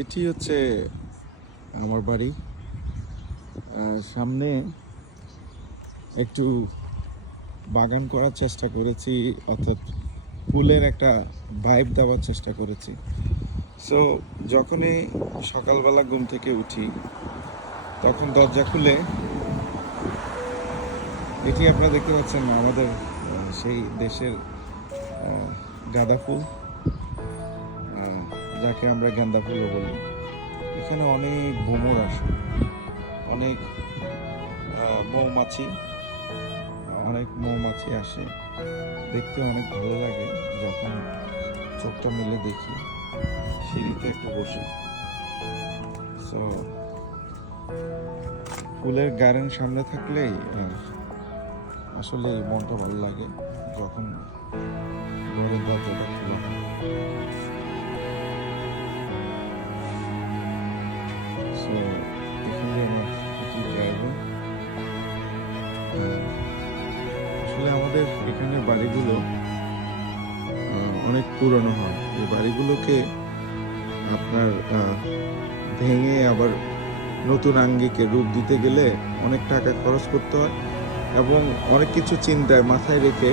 এটি হচ্ছে আমার বাড়ি। সামনে একটু বাগান করার চেষ্টা করেছি, অর্থাৎ ফুলের একটা ভাইব দেওয়ার চেষ্টা করেছি। সো যখনই সকালবেলা ঘুম থেকে উঠি, তখন দরজা খুলে, এটি আপনারা দেখতে পাচ্ছেন আমাদের সেই দেশের গাঁদা ফুল। যাকে আমরা গাঁদা ফুলও বলি। এখানে অনেক ভ্রমর আসে অনেক মৌমাছি অনেক মৌমাছি আসে। দেখতে অনেক ভালো লাগে যখন চোখটা মিলে দেখি সিঁড়িতে একটু বসে। সো ফুলের গার্ডেন সামনে থাকলেই আহ, আসলে মনটা ভালো লাগে যখন ঘরের দরজাটা খোলা হয় সো এখানে আমার এটি ড্রাইভার আসলে আমাদের এখানে বাড়িগুলো অনেক পুরনো হয়। এই বাড়িগুলোকে আপনার ভেঙে আবার নতুন আঙ্গিকে রূপ দিতে গেলে অনেক টাকা খরচ করতে হয় এবং অনেক কিছু চিন্তায় মাথায় রেখে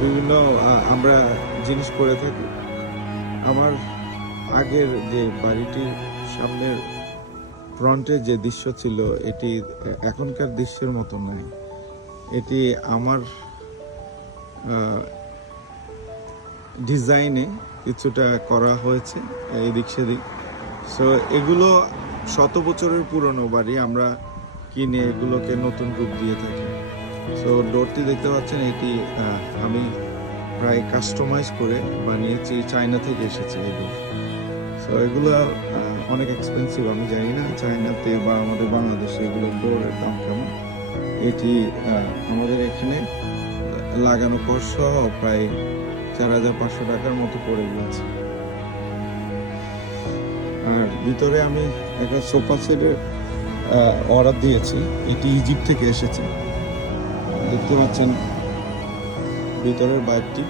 বিভিন্ন আমরা জিনিস করে থাকি। আমার আগের যে বাড়িটির সামনের ফ্রন্টে যে দৃশ্য ছিল, এটি এখনকার দৃশ্যের মতো নয়। এটি আমার ডিজাইনে কিছুটা করা হয়েছে, এদিক সেদিক। সো এগুলো শত বছরের পুরনো বাড়ি, আমরা কিনে এগুলোকে নতুন রূপ দিয়ে থাকি। সো ডোরটি দেখতে পাচ্ছেন, এটি আমি প্রায় কাস্টমাইজ করে বানিয়েছি, চায়না থেকে এসেছে এগুলো সো এগুলো অনেক এক্সপেন্সিভ আমি জানি না চায়নাতে বা আমাদের বাংলাদেশে এগুলো ডোরের দাম কেমন। এটি আমাদের এখানে লাগানো পর সহ প্রায় চার হাজার পাঁচশো টাকার মতো পড়ে গিয়েছে আর ভিতরে আমি একটা সোফা সেটের অর্ডার দিয়েছি, এটি ইজিপ্ট থেকে এসেছে। দেখতে পাচ্ছেন ভিতরের বাইকটি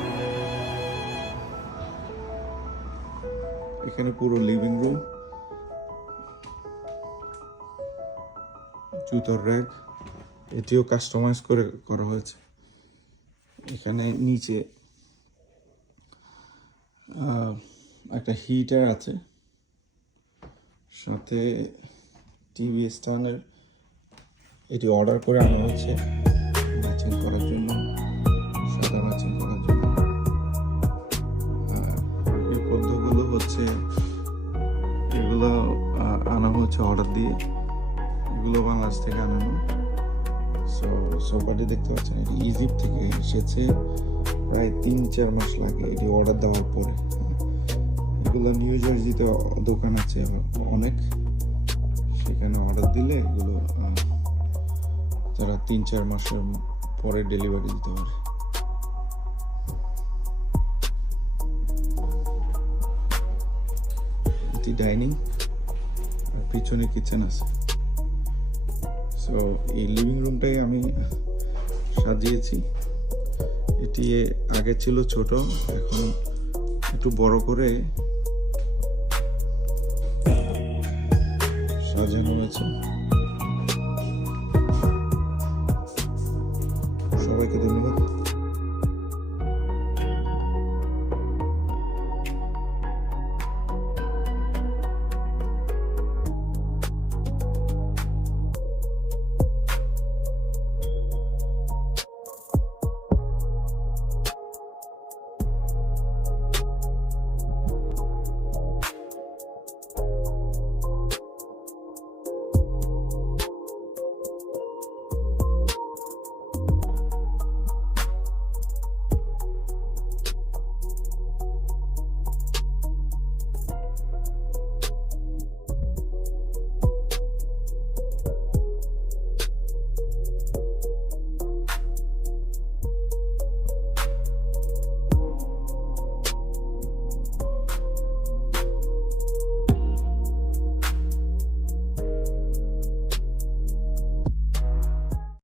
এখানে পুরো লিভিং রুম জুতোর র্যাক এটিও কাস্টমাইজ করে করা হয়েছে। এখানে নিচে একটা হিটার আছে। সাথে টিভি স্ট্যান্ডের এটি অর্ডার করে আনা হয়েছে। ম্যাচিং করার জন্য সাদা ম্যাচিং করার জন্য। পদ্মগুলো হচ্ছে, এগুলো আনা হচ্ছে অর্ডার দিয়ে। এগুলো বাংলাদেশ থেকে আনানো। সো সোফাটি দেখতে পাচ্ছেন, এটি ইজিপ্ট থেকে এসেছে, প্রায় তিন চার মাস লাগে এটি অর্ডার দেওয়ার পরে। এগুলো নিউ জার্সিতে দোকান আছে অনেক। সেখানে অর্ডার দিলে এগুলো তারা তিন চার মাসের পরে ডেলিভারি দিতে পারে। ডাইনিং আর পিছনে কিচেন আছে। সো এই লিভিং রুমটাই আমি সাজিয়েছি। এটি আগে ছিল ছোট, এখন একটু বড় করে সাজানো হয়েছে সবাইকে ধন্যবাদ।